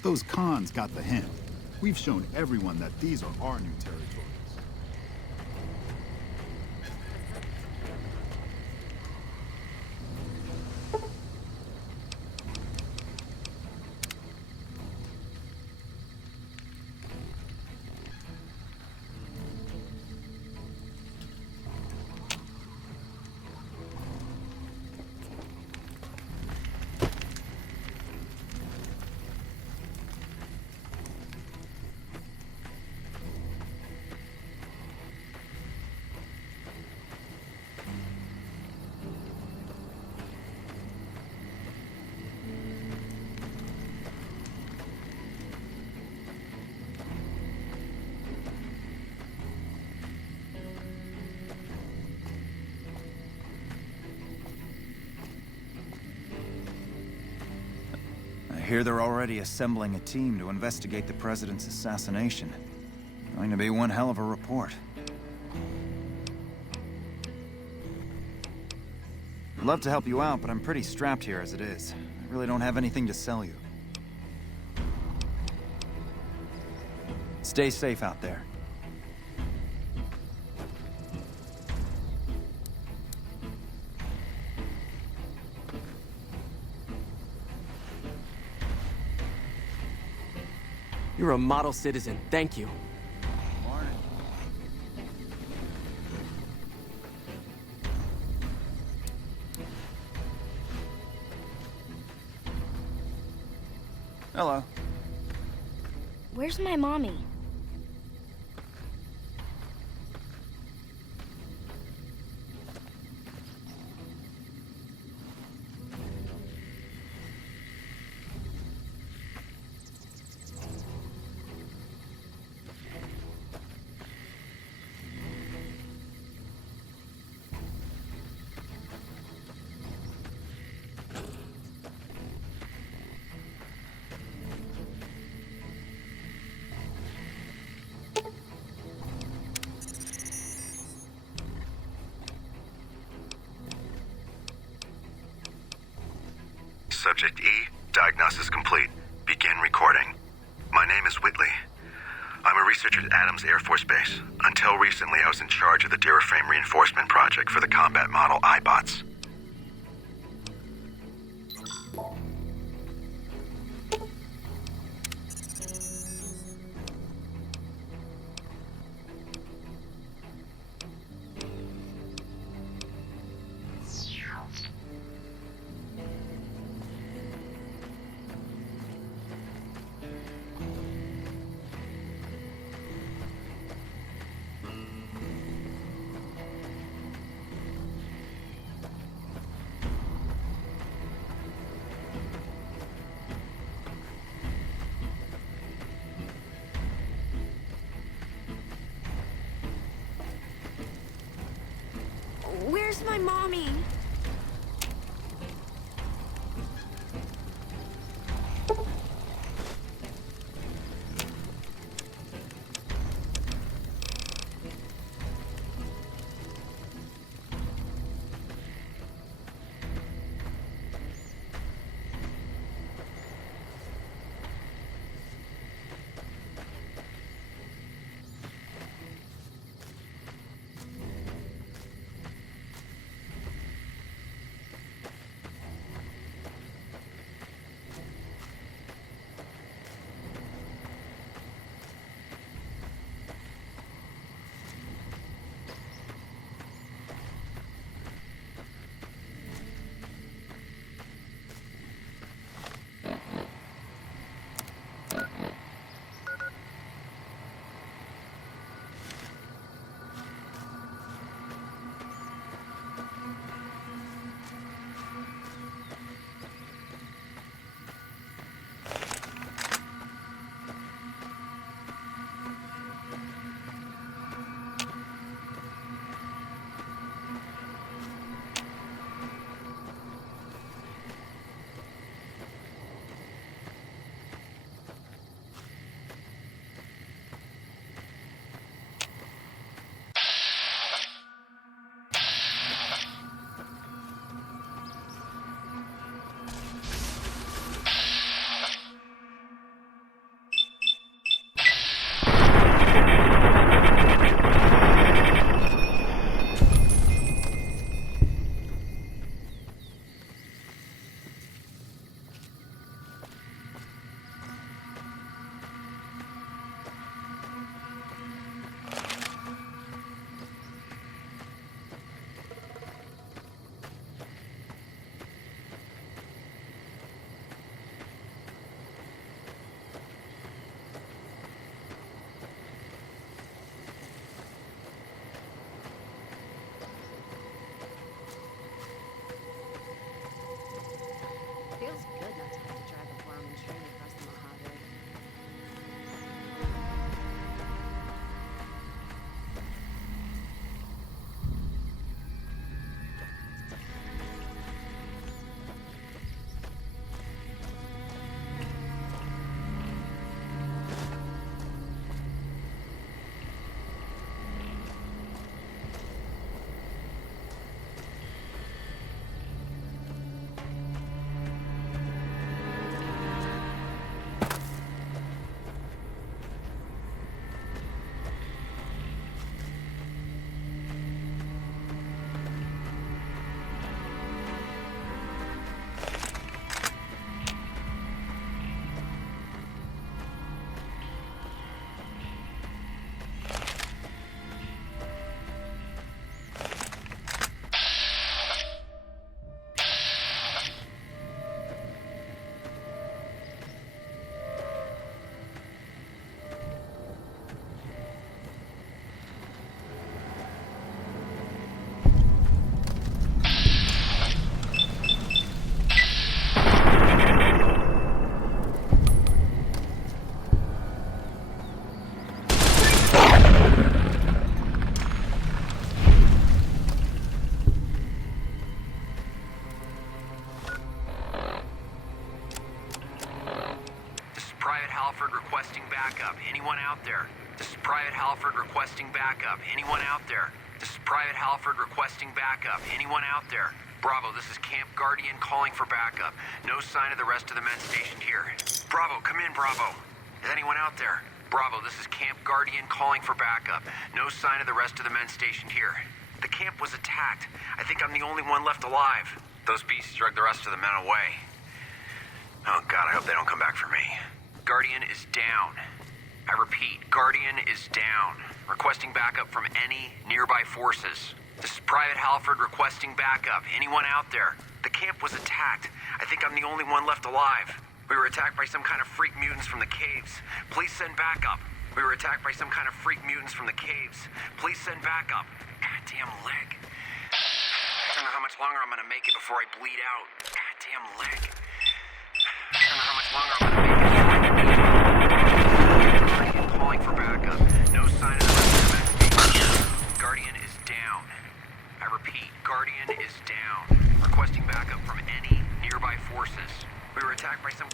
Those cons got the hint. We've shown everyone that these are our new territories. I hear they're already assembling a team to investigate the president's assassination. Going to be one hell of a report. I'd love to help you out, but I'm pretty strapped here as it is. I really don't have anything to sell you. Stay safe out there. You're a model citizen. Thank you. Morning. Hello. Where's my mommy? Subject E, diagnosis complete. Begin recording. My name is Whitley. I'm a researcher at Adams Air Force Base. Until recently, I was in charge of the Duraframe reinforcement project for the combat model iBots. Where's my mommy? Halford requesting backup. Anyone out there? This is Private Halford requesting backup. Anyone out there? This is Private Halford requesting backup. Anyone out there? Bravo, this is Camp Guardian calling for backup. No sign of the rest of the men stationed here. Bravo, come in, Bravo. Is anyone out there? Bravo, this is Camp Guardian calling for backup. No sign of the rest of the men stationed here. The camp was attacked. I think I'm the only one left alive. Those beasts dragged the rest of the men away. Oh God, I hope they don't come back for me. Guardian is down. I repeat, Guardian is down. Requesting backup from any nearby forces. This is Private Halford requesting backup. Anyone out there? The camp was attacked. I think I'm the only one left alive. We were attacked by some kind of freak mutants from the caves. Please send backup. We were attacked by some kind of freak mutants from the caves. Please send backup. Goddamn leg. I don't know how much longer I'm gonna make it before I bleed out. Goddamn leg. I don't know how much longer I'm gonna make it before I bleed out. Guardian calling for backup. No sign of the rest of the men. Guardian is down. I repeat, Guardian is down. Requesting backup from any nearby forces. We were attacked by some...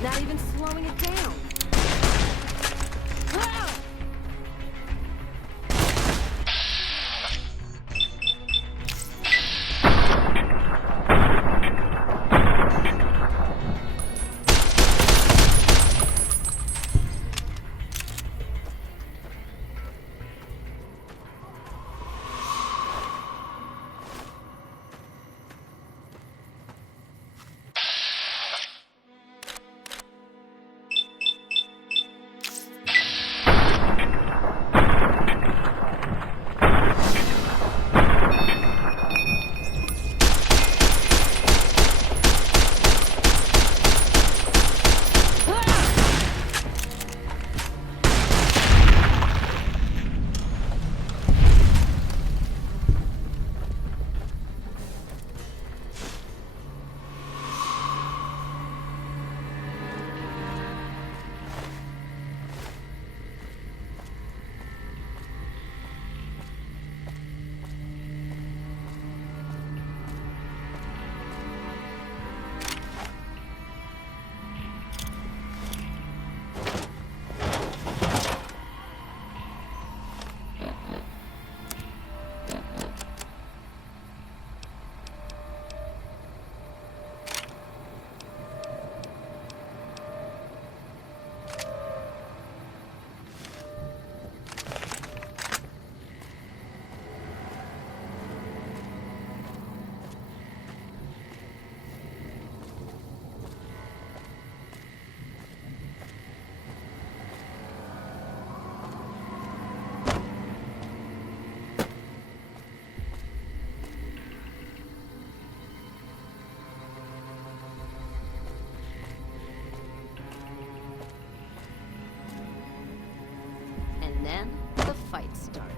Not even slowing it down. Ah! And then the fight started.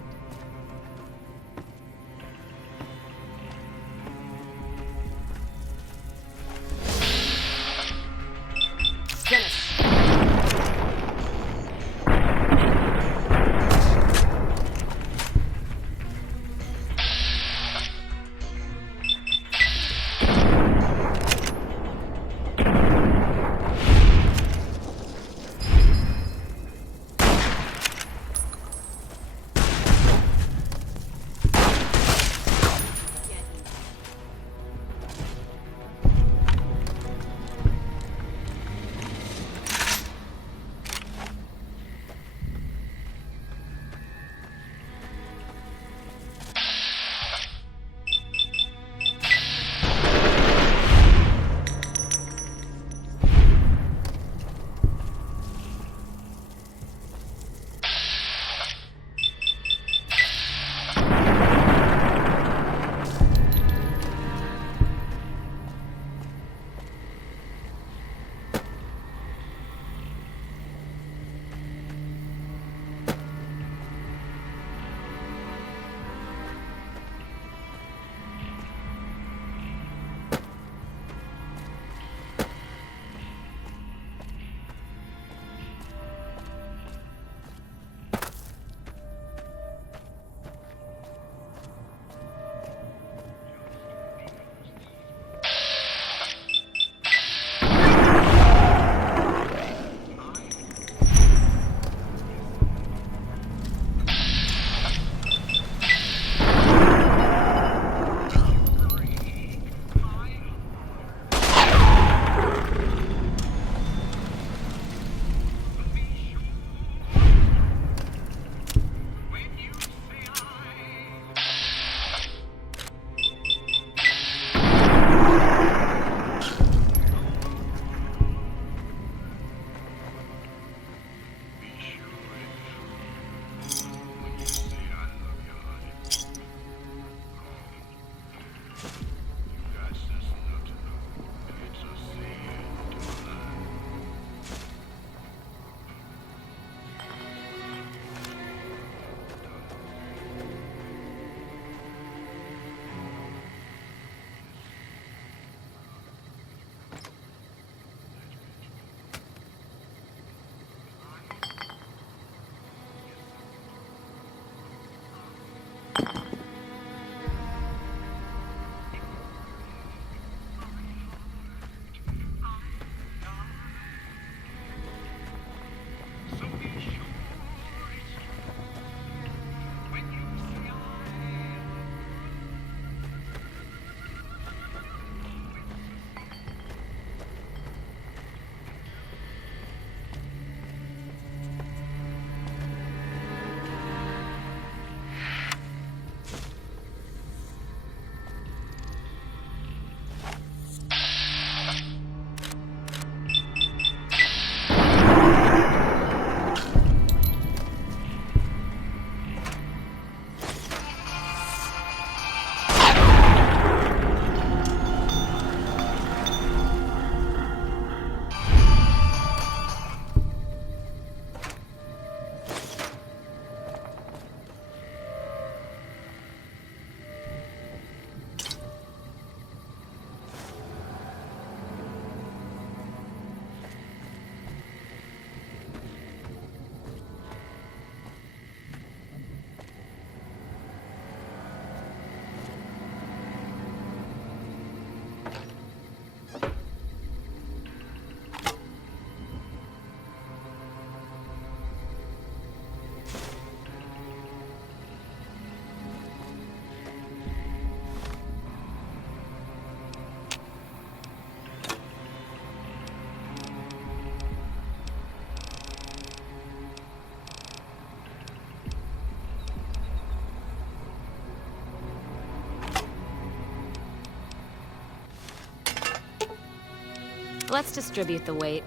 Let's distribute the weight.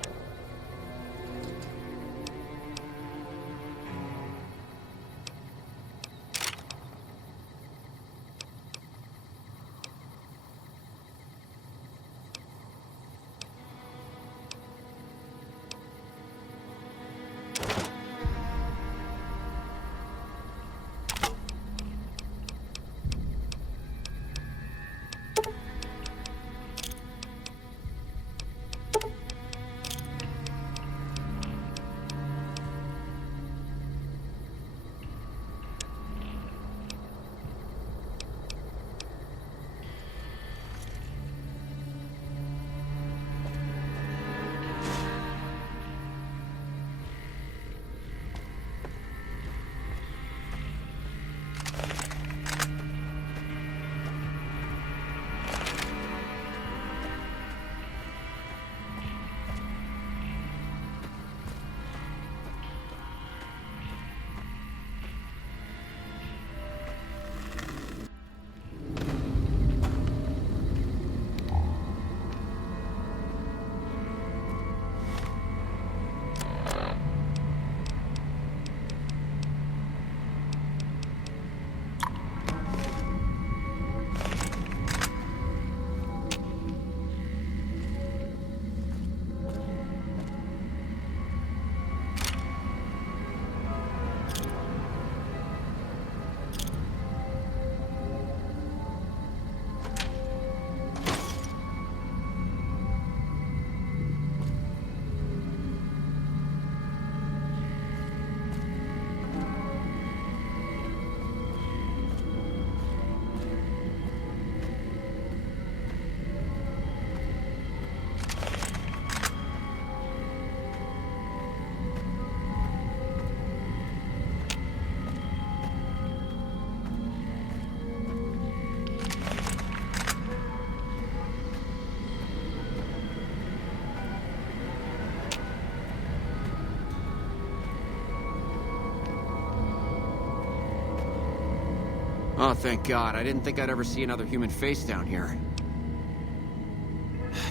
Oh, thank God. I didn't think I'd ever see another human face down here.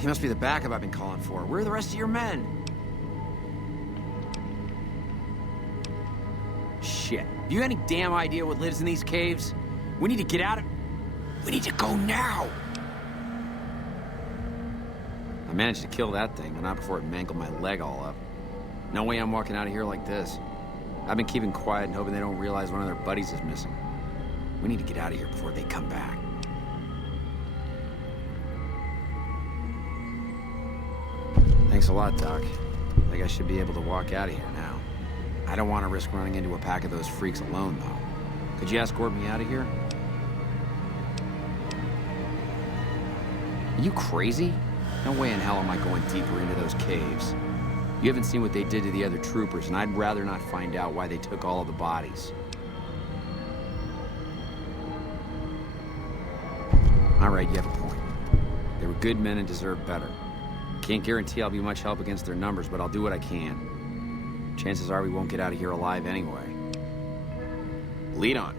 He must be the backup I've been calling for. Where are the rest of your men? Shit. You got any damn idea what lives in these caves? We need to get out of... We need to go now! I managed to kill that thing, but not before it mangled my leg all up. No way I'm walking out of here like this. I've been keeping quiet and hoping they don't realize one of their buddies is missing. We need to get out of here before they come back. Thanks a lot, Doc. I think I should be able to walk out of here now. I don't want to risk running into a pack of those freaks alone, though. Could you escort me out of here? you crazy? No way in hell am I going deeper into those caves. You haven't seen what they did to the other troopers, and I'd rather not find out why they took all of the bodies. All right, you have a point. They were good men and deserved better. Can't guarantee I'll be much help against their numbers, but I'll do what I can. Chances are we won't get out of here alive anyway. Lead on.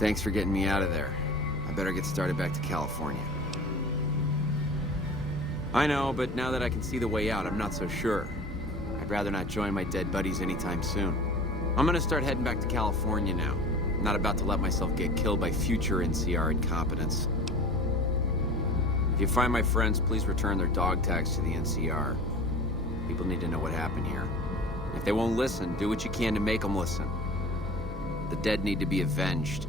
Thanks for getting me out of there. I better get started back to California. I know, but now that I can see the way out, I'm not so sure. I'd rather not join my dead buddies anytime soon. I'm gonna start heading back to California now. I'm not about to let myself get killed by future NCR incompetence. If you find my friends, please return their dog tags to the NCR. People need to know what happened here. If they won't listen, do what you can to make them listen. The dead need to be avenged.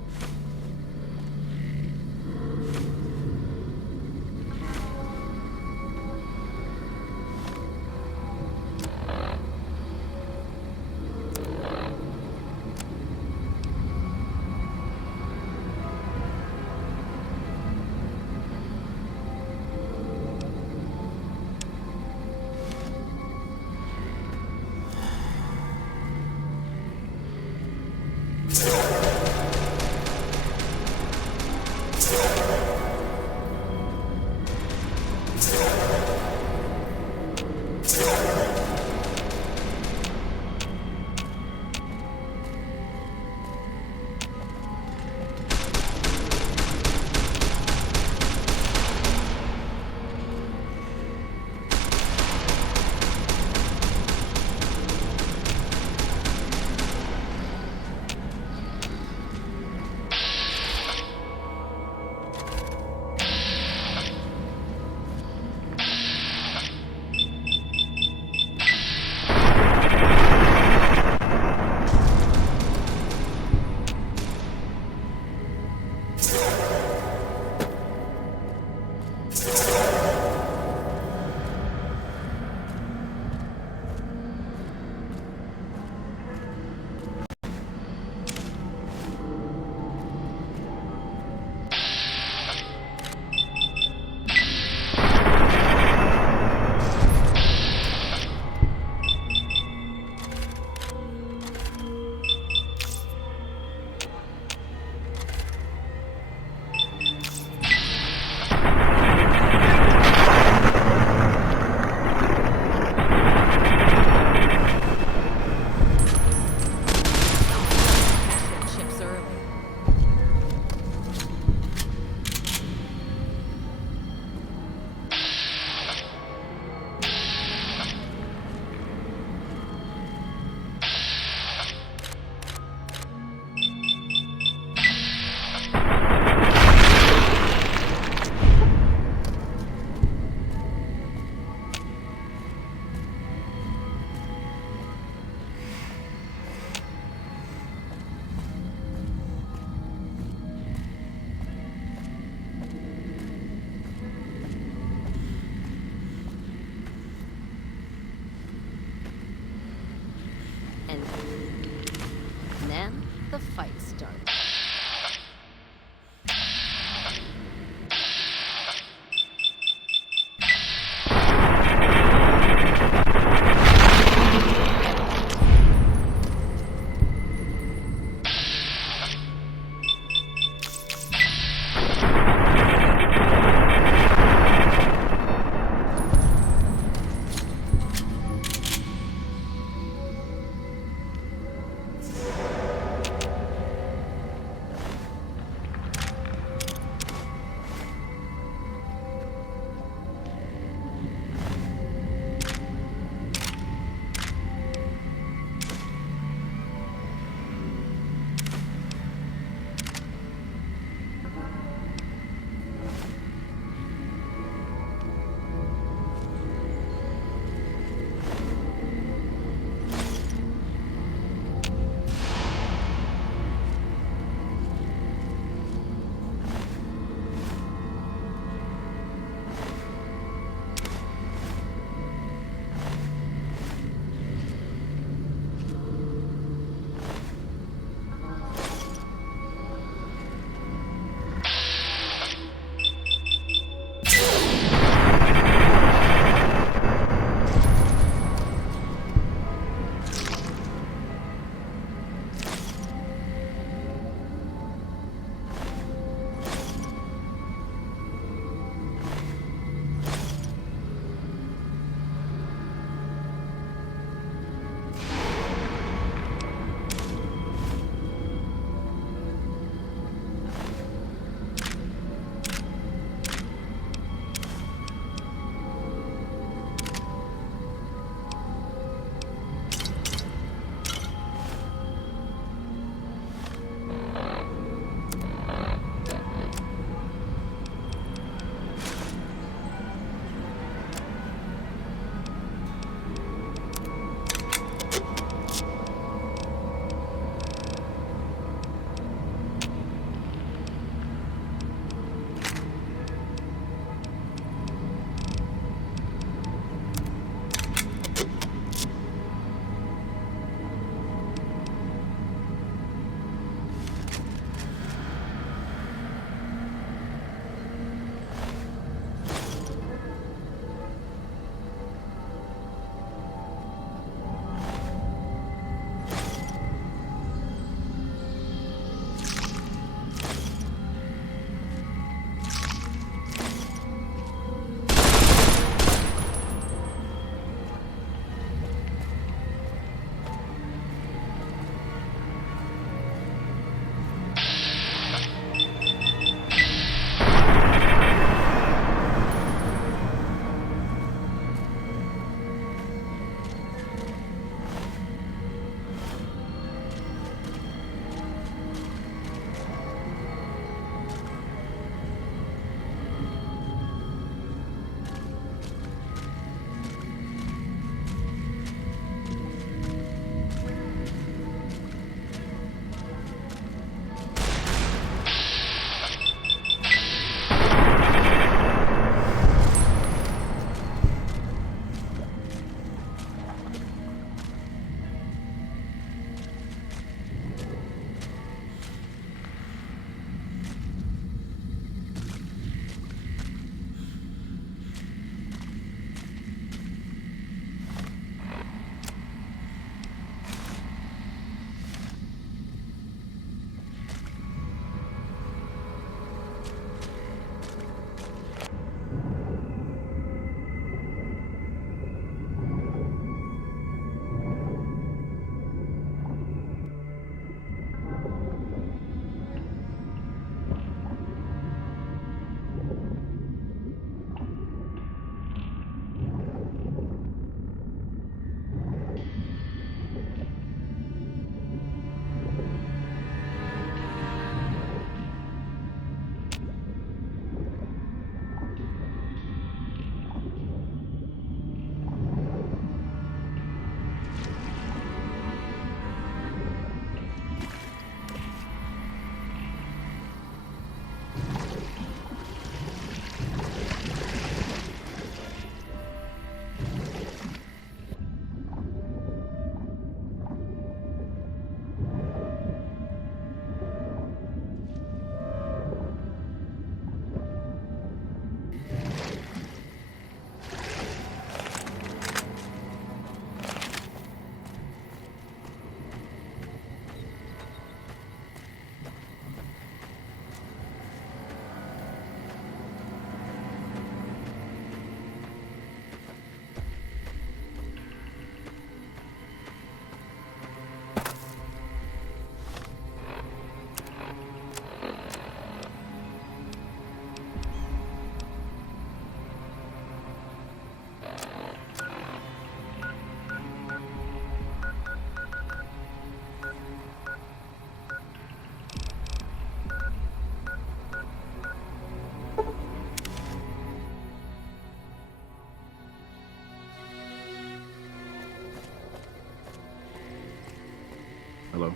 Hello?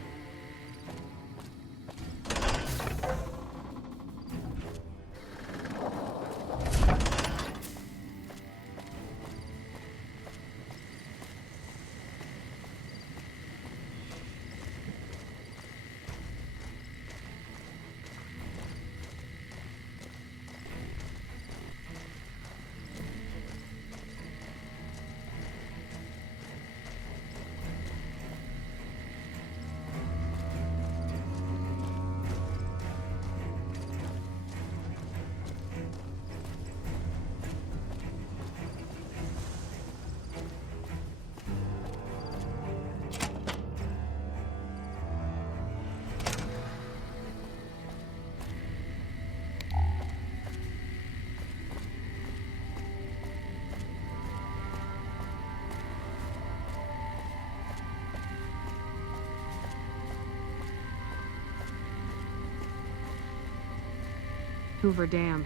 Hoover Dam.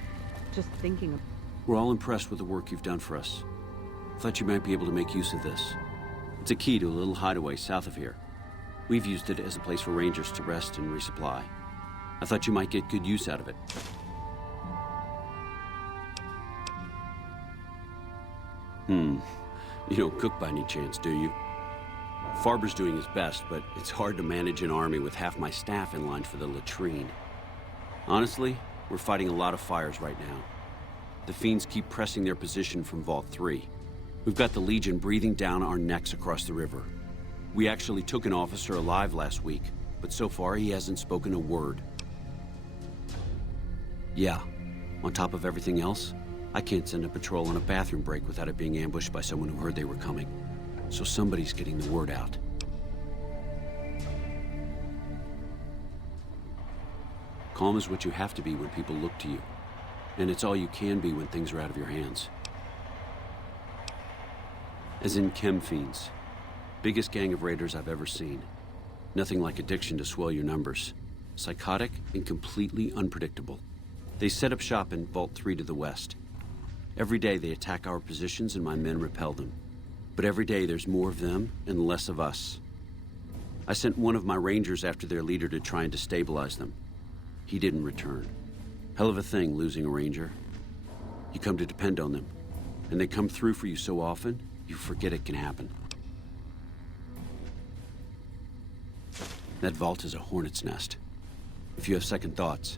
Just thinking of... We're all impressed with the work you've done for us. Thought you might be able to make use of this. It's a key to a little hideaway south of here. We've used it as a place for rangers to rest and resupply. I thought you might get good use out of it. You don't cook by any chance, do you? Farber's doing his best, but it's hard to manage an army with half my staff in line for the latrine. Honestly, we're fighting a lot of fires right now. The fiends keep pressing their position from Vault 3. We've got the Legion breathing down our necks across the river. We actually took an officer alive last week, but so far he hasn't spoken a word. Yeah, on top of everything else, I can't send a patrol on a bathroom break without it being ambushed by someone who heard they were coming. So somebody's getting the word out. Calm is what you have to be when people look to you. And it's all you can be when things are out of your hands. As in chem fiends. Biggest gang of raiders I've ever seen. Nothing like addiction to swell your numbers. Psychotic and completely unpredictable. They set up shop in Vault 3 to the west. Every day they attack our positions and my men repel them. But every day there's more of them and less of us. I sent one of my rangers after their leader to try and destabilize them. He didn't return. Hell of a thing, losing a ranger. You come to depend on them, and they come through for you so often, you forget it can happen. That vault is a hornet's nest. If you have second thoughts,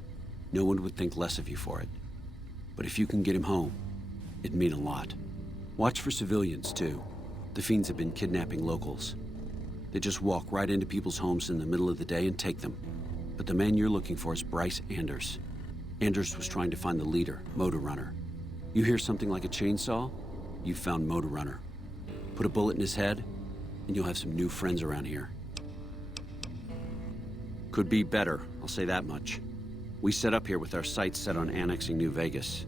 no one would think less of you for it. But if you can get him home, it'd mean a lot. Watch for civilians, too. The fiends have been kidnapping locals. They just walk right into people's homes in the middle of the day and take them. But the man you're looking for is Bryce Anders. Anders was trying to find the leader, Motor Runner. You hear something like a chainsaw? You've found Motor Runner. Put a bullet in his head, and you'll have some new friends around here. Could be better, I'll say that much. We set up here with our sights set on annexing New Vegas.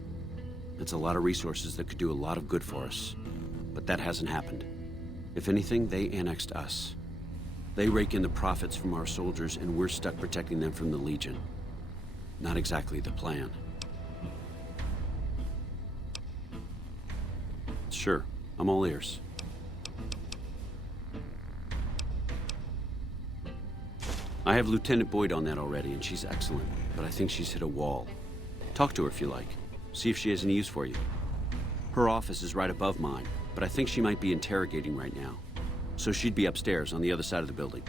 It's a lot of resources that could do a lot of good for us. But that hasn't happened. If anything, they annexed us. They rake in the profits from our soldiers, and we're stuck protecting them from the Legion. Not exactly the plan. Sure, I'm all ears. I have Lieutenant Boyd on that already, and she's excellent, but I think she's hit a wall. Talk to her if you like. See if she has any use for you. Her office is right above mine, but I think she might be interrogating right now. So she'd be upstairs on the other side of the building.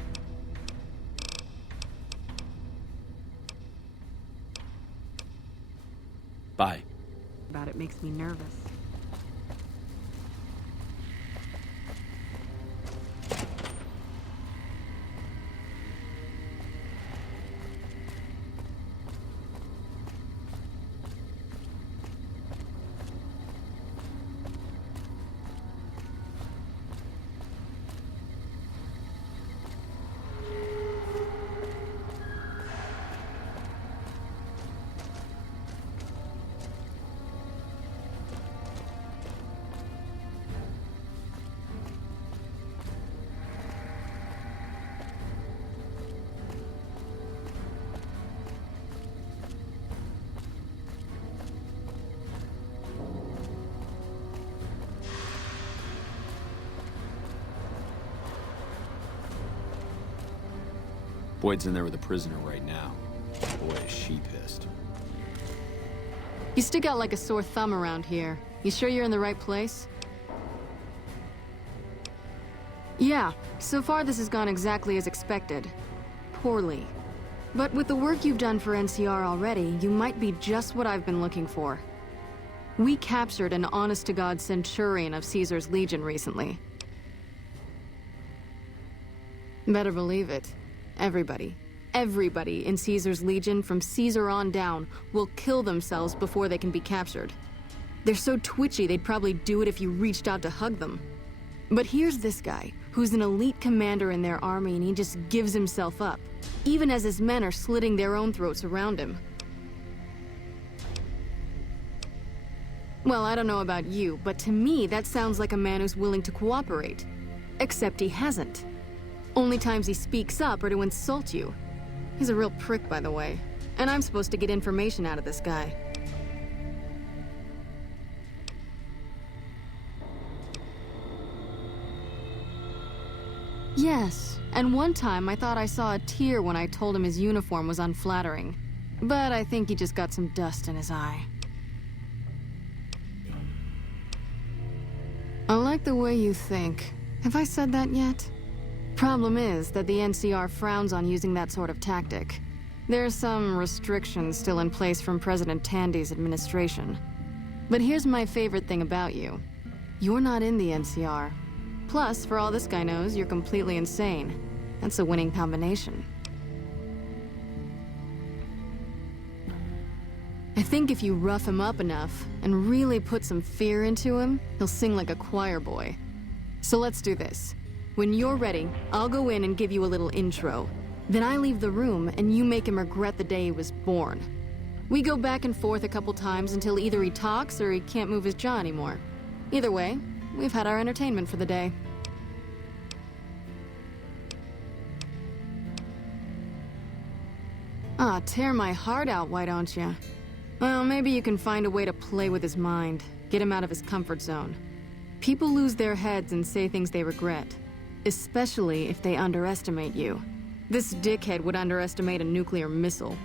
Bye. About it makes me nervous. Boyd's in there with a prisoner right now. Boy, is she pissed. You stick out like a sore thumb around here. You sure you're in the right place? Yeah, so far this has gone exactly as expected. Poorly. But with the work you've done for NCR already, you might be just what I've been looking for. We captured an honest-to-God centurion of Caesar's Legion recently. Better believe it. Everybody in Caesar's Legion from Caesar on down will kill themselves before they can be captured. They're so twitchy they'd probably do it if you reached out to hug them. But here's this guy, who's an elite commander in their army, and he just gives himself up, even as his men are slitting their own throats around him. Well, I don't know about you, but to me that sounds like a man who's willing to cooperate. Except he hasn't. Only times he speaks up are to insult you. He's a real prick, by the way. And I'm supposed to get information out of this guy. Yes, and one time I thought I saw a tear when I told him his uniform was unflattering. But I think he just got some dust in his eye. I like the way you think. Have I said that yet? Problem is that the NCR frowns on using that sort of tactic. There's some restrictions still in place from President Tandy's administration. But here's my favorite thing about you. You're not in the NCR. Plus, for all this guy knows, you're completely insane. That's a winning combination. I think if you rough him up enough and really put some fear into him, he'll sing like a choir boy. So let's do this. When you're ready, I'll go in and give you a little intro. Then I leave the room and you make him regret the day he was born. We go back and forth a couple times until either he talks or he can't move his jaw anymore. Either way, we've had our entertainment for the day. Ah, tear my heart out, why don't you? Well, maybe you can find a way to play with his mind, get him out of his comfort zone. People lose their heads and say things they regret, especially if they underestimate you. This dickhead would underestimate a nuclear missile.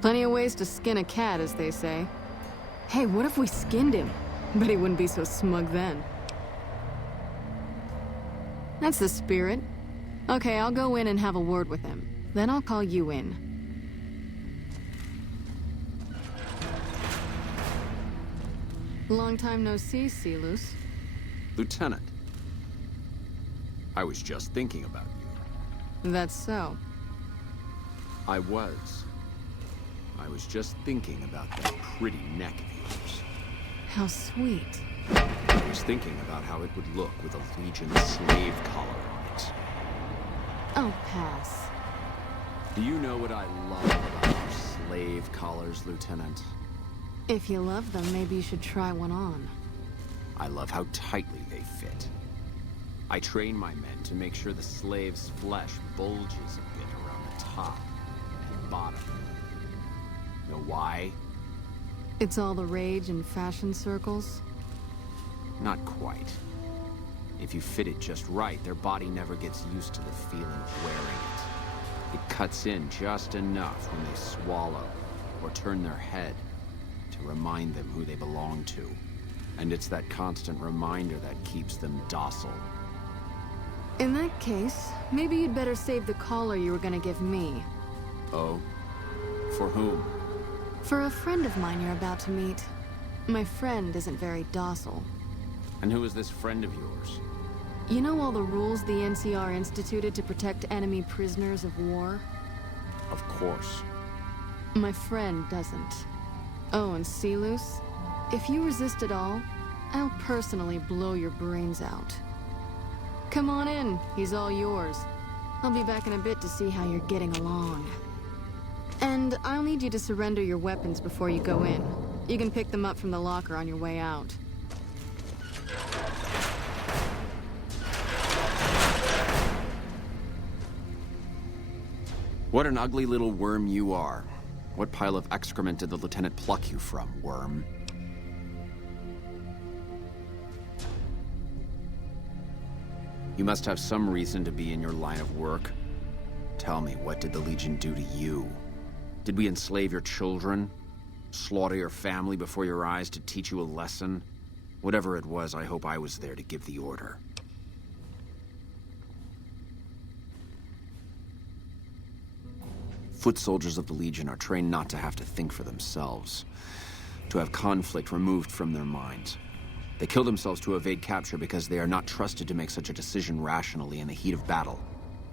Plenty of ways to skin a cat, as they say. Hey, what if we skinned him? Bet he wouldn't be so smug then. That's the spirit. Okay, I'll go in and have a word with him. Then I'll call you in. Long time no see, Celus. Lieutenant. I was just thinking about you. That's so. I was just thinking about that pretty neck of yours. How sweet. I was thinking about how it would look with a Legion slave collar on it. Oh, pass. Do you know what I love about your slave collars, Lieutenant? If you love them, maybe you should try one on. I love how tightly they fit. I train my men to make sure the slave's flesh bulges a bit around the top and bottom. Know why? It's all the rage in fashion circles? Not quite. If you fit it just right, their body never gets used to the feeling of wearing it. It cuts in just enough when they swallow or turn their head to remind them who they belong to. And it's that constant reminder that keeps them docile. In that case, maybe you'd better save the collar you were gonna give me. Oh? For whom? For a friend of mine you're about to meet. My friend isn't very docile. And who is this friend of yours? You know all the rules the NCR instituted to protect enemy prisoners of war? Of course. My friend doesn't. Oh, and Celus? If you resist at all, I'll personally blow your brains out. Come on in, he's all yours. I'll be back in a bit to see how you're getting along. And I'll need you to surrender your weapons before you go in. You can pick them up from the locker on your way out. What an ugly little worm you are. What pile of excrement did the lieutenant pluck you from, worm? You must have some reason to be in your line of work. Tell me, what did the Legion do to you? Did we enslave your children? Slaughter your family before your eyes to teach you a lesson? Whatever it was, I hope I was there to give the order. Foot soldiers of the Legion are trained not to have to think for themselves, to have conflict removed from their minds. They kill themselves to evade capture because they are not trusted to make such a decision rationally in the heat of battle.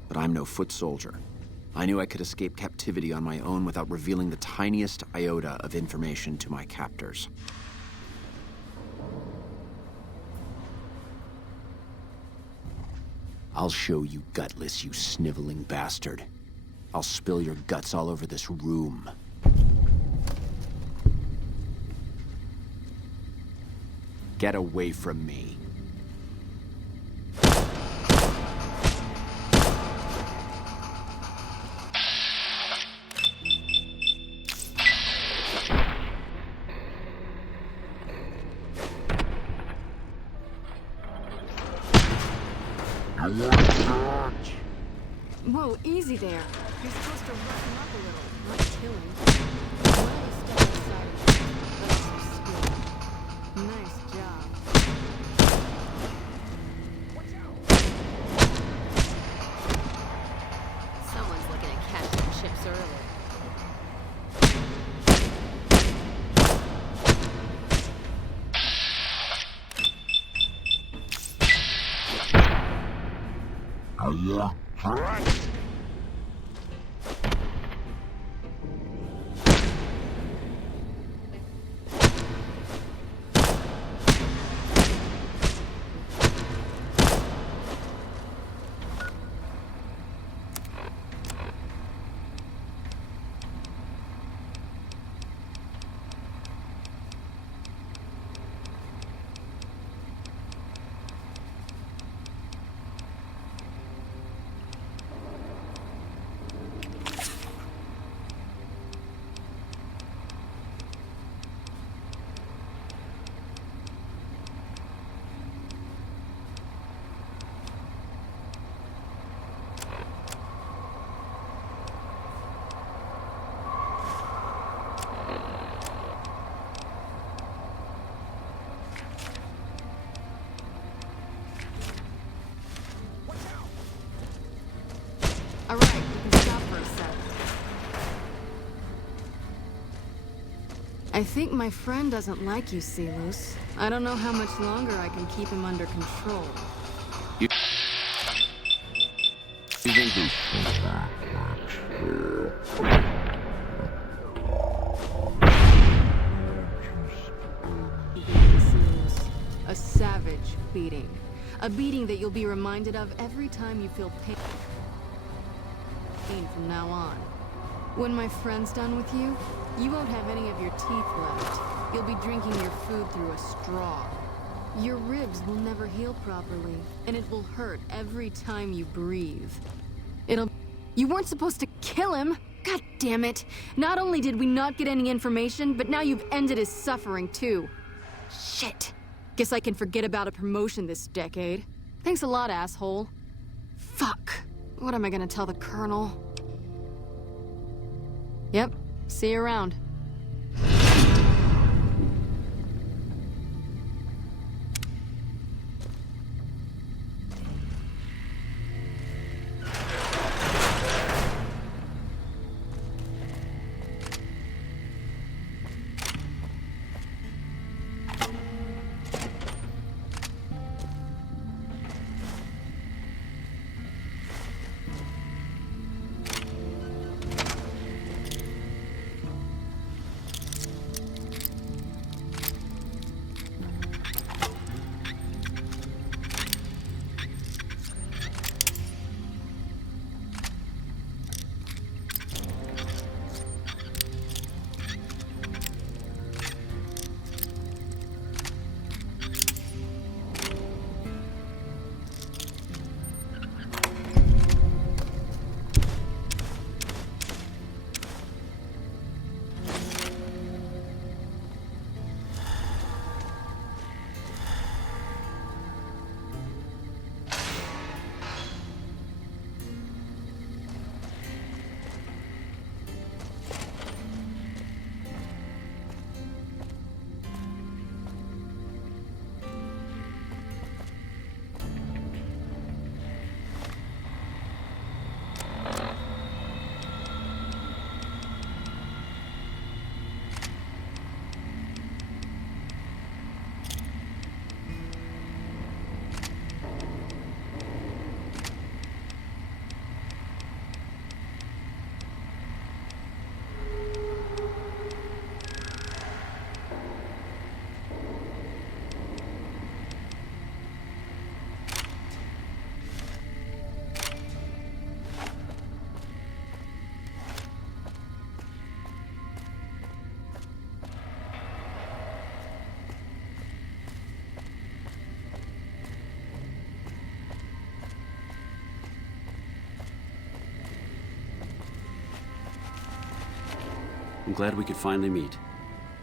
But I'm no foot soldier. I knew I could escape captivity on my own without revealing the tiniest iota of information to my captors. I'll show you gutless, you sniveling bastard. I'll spill your guts all over this room. Get away from me. Whoa, easy there. You're supposed to rough him up a little, not kill him. Well, you step outside of him, but also skill. Nice job. Someone's looking at catching chips early. Alright, you can stop for a sec. I think my friend doesn't like you, Celus. I don't know how much longer I can keep him under control. You think he... Celus. A savage beating. A beating that you'll be reminded of every time you feel pain from now on. When my friend's done with you, you won't have any of your teeth left. You'll be drinking your food through a straw. Your ribs will never heal properly, and it will hurt every time you breathe. You weren't supposed to kill him! God damn it! Not only did we not get any information, but now you've ended his suffering too. Shit! Guess I can forget about a promotion this decade. Thanks a lot, asshole. Fuck. What am I gonna tell the Colonel? Yep. See you around. I'm glad we could finally meet.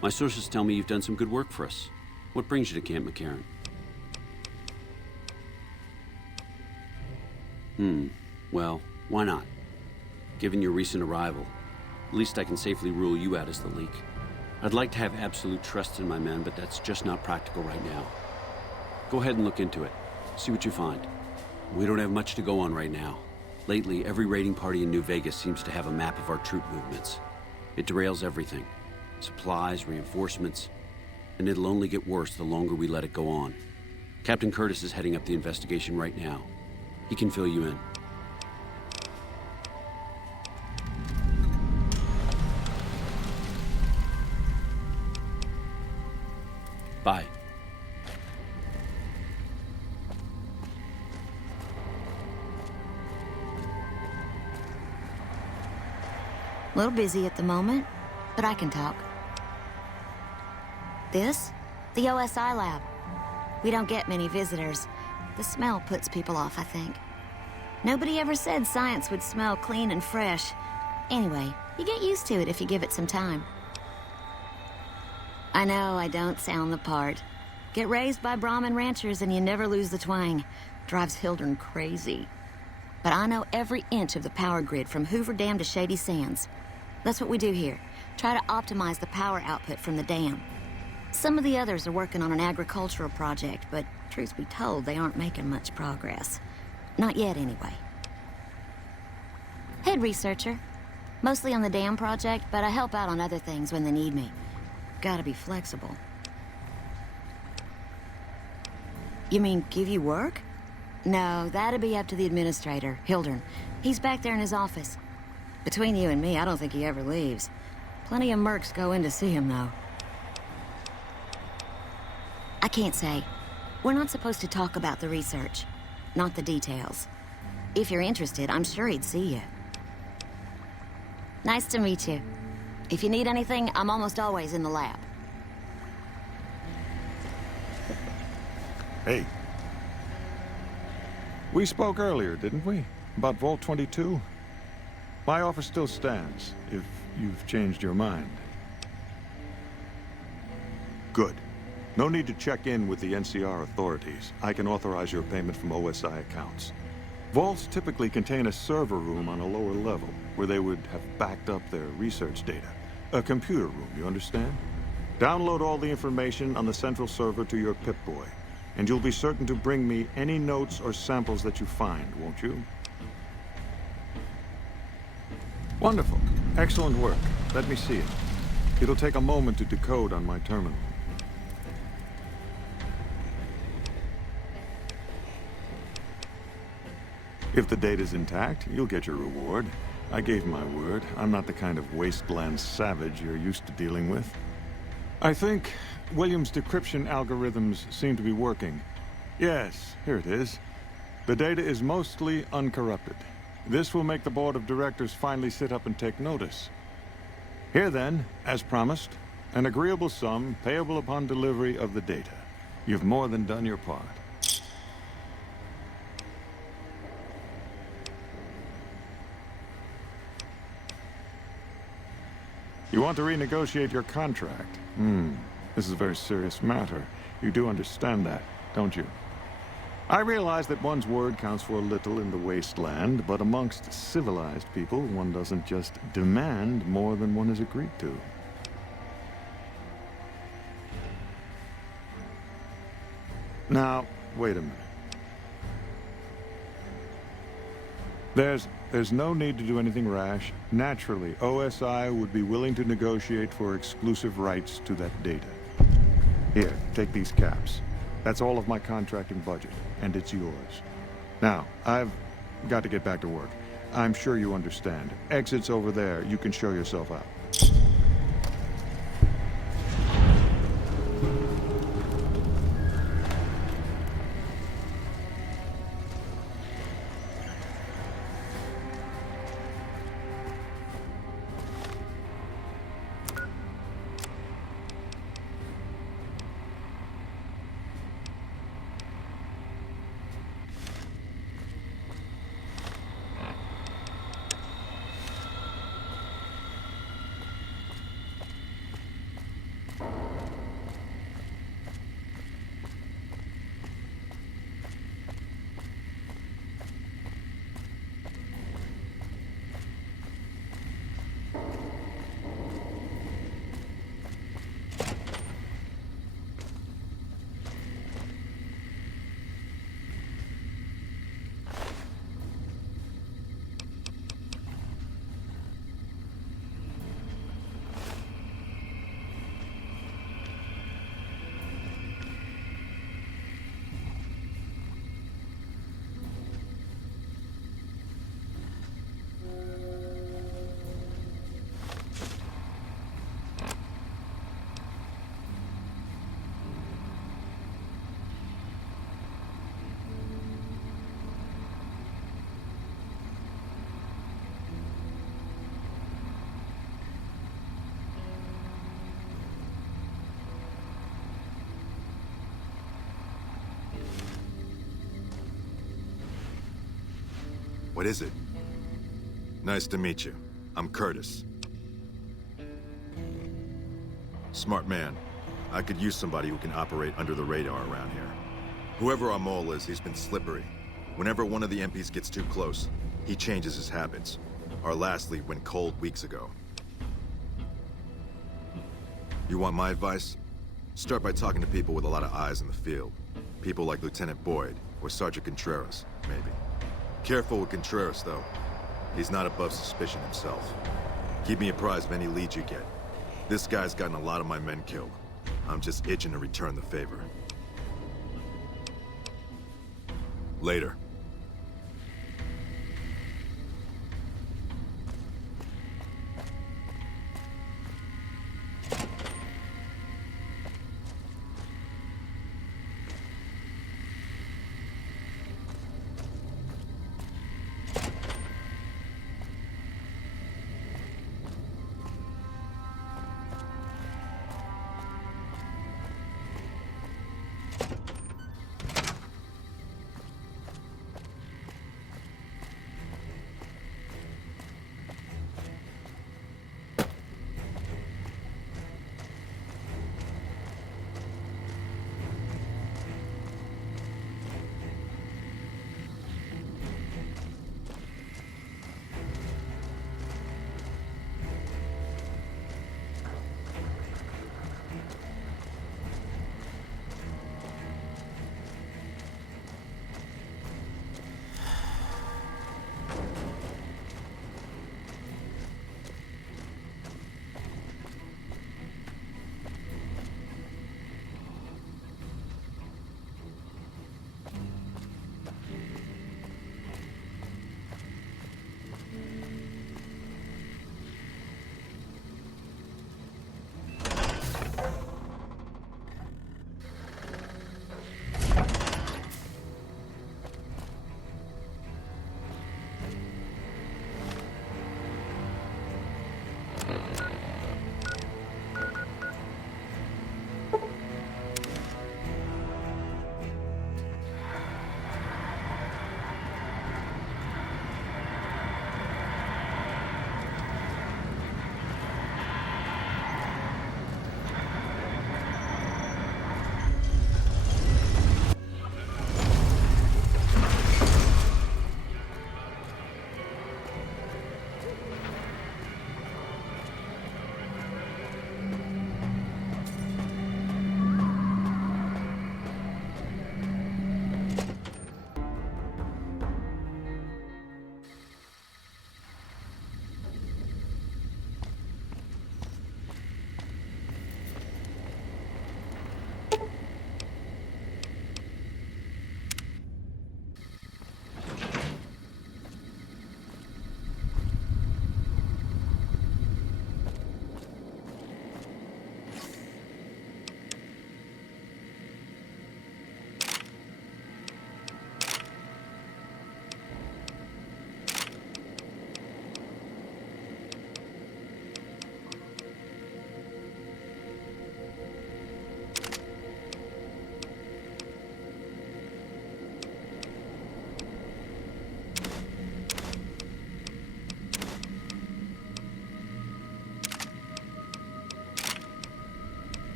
My sources tell me you've done some good work for us. What brings you to Camp McCarran? Well, why not? Given your recent arrival, at least I can safely rule you out as the leak. I'd like to have absolute trust in my men, but that's just not practical right now. Go ahead and look into it. See what you find. We don't have much to go on right now. Lately, every raiding party in New Vegas seems to have a map of our troop movements. It derails everything. Supplies, reinforcements, and it'll only get worse the longer we let it go on. Captain Curtis is heading up the investigation right now. He can fill you in. Bye. A little busy at the moment, but I can talk. This? The OSI lab. We don't get many visitors. The smell puts people off, I think. Nobody ever said science would smell clean and fresh. Anyway, you get used to it if you give it some time. I know I don't sound the part. Get raised by Brahmin ranchers and you never lose the twang. Drives Hildern crazy. But I know every inch of the power grid from Hoover Dam to Shady Sands. That's what we do here. Try to optimize the power output from the dam. Some of the others are working on an agricultural project, but truth be told, they aren't making much progress. Not yet, anyway. Head researcher. Mostly on the dam project, but I help out on other things when they need me. Gotta be flexible. You mean give you work? No, that'd be up to the administrator, Hildern. He's back there in his office. Between you and me, I don't think he ever leaves. Plenty of mercs go in to see him, though. I can't say. We're not supposed to talk about the research, not the details. If you're interested, I'm sure he'd see you. Nice to meet you. If you need anything, I'm almost always in the lab. Hey. We spoke earlier, didn't we? About Vault 22? My offer still stands, if you've changed your mind. Good. No need to check in with the NCR authorities. I can authorize your payment from OSI accounts. Vaults typically contain a server room on a lower level, where they would have backed up their research data. A computer room, you understand? Download all the information on the central server to your Pip-Boy, and you'll be certain to bring me any notes or samples that you find, won't you? Wonderful. Excellent work. Let me see it. It'll take a moment to decode on my terminal. If the data's intact, you'll get your reward. I gave my word. I'm not the kind of wasteland savage you're used to dealing with. I think Williams' decryption algorithms seem to be working. Yes, here it is. The data is mostly uncorrupted. This will make the board of directors finally sit up and take notice. Here then, as promised, an agreeable sum payable upon delivery of the data. You've more than done your part. You want to renegotiate your contract? This is a very serious matter. You do understand that, don't you? I realize that one's word counts for a little in the wasteland, but amongst civilized people, one doesn't just demand more than one has agreed to. Now, wait a minute. There's no need to do anything rash. Naturally, OSI would be willing to negotiate for exclusive rights to that data. Here, take these caps. That's all of my contracting budget, and it's yours. Now, I've got to get back to work. I'm sure you understand. Exit's over there. You can show yourself out. What is it? Nice to meet you. I'm Curtis. Smart man. I could use somebody who can operate under the radar around here. Whoever our mole is, he's been slippery. Whenever one of the MPs gets too close, he changes his habits. Our last lead went cold weeks ago. You want my advice? Start by talking to people with a lot of eyes in the field. People like Lieutenant Boyd, or Sergeant Contreras, maybe. Careful with Contreras, though. He's not above suspicion himself. Keep me apprised of any leads you get. This guy's gotten a lot of my men killed. I'm just itching to return the favor. Later.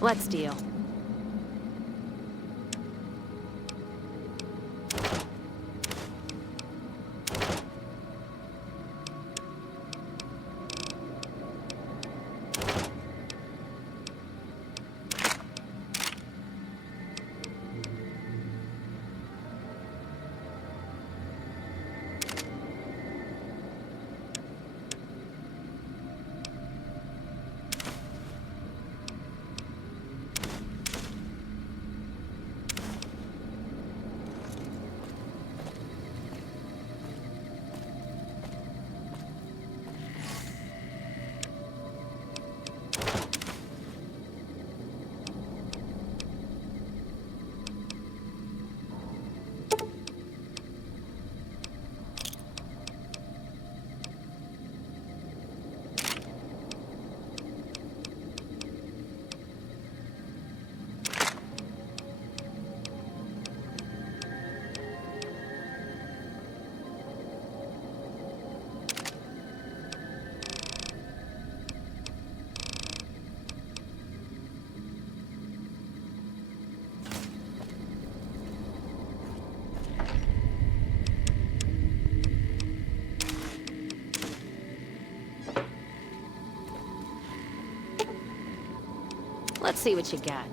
Let's deal. Let's see what you got.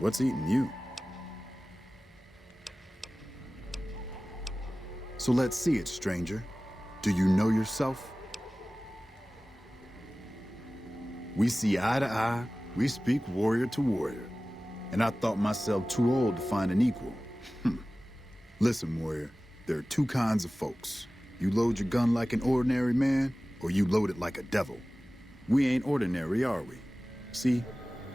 What's eating you? So let's see it, stranger. Do you know yourself? We see eye to eye, we speak warrior to warrior. And I thought myself too old to find an equal. Listen, warrior, there are two kinds of folks. You load your gun like an ordinary man, or you load it like a devil. We ain't ordinary, are we? See,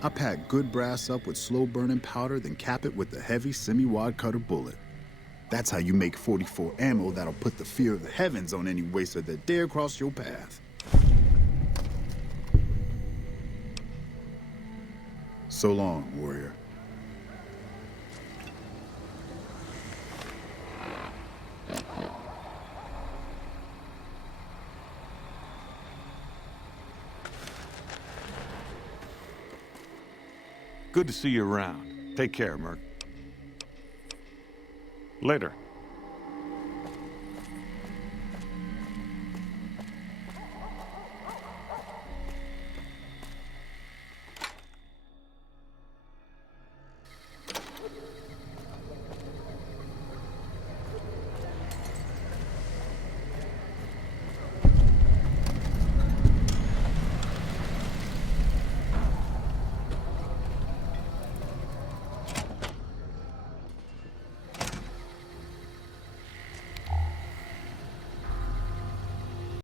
I pack good brass up with slow-burning powder, then cap it with a heavy semi-wide cutter bullet. That's how you make 44 ammo that'll put the fear of the heavens on any waster that dare cross your path. So long, warrior. Good to see you around. Take care, Merc. Later.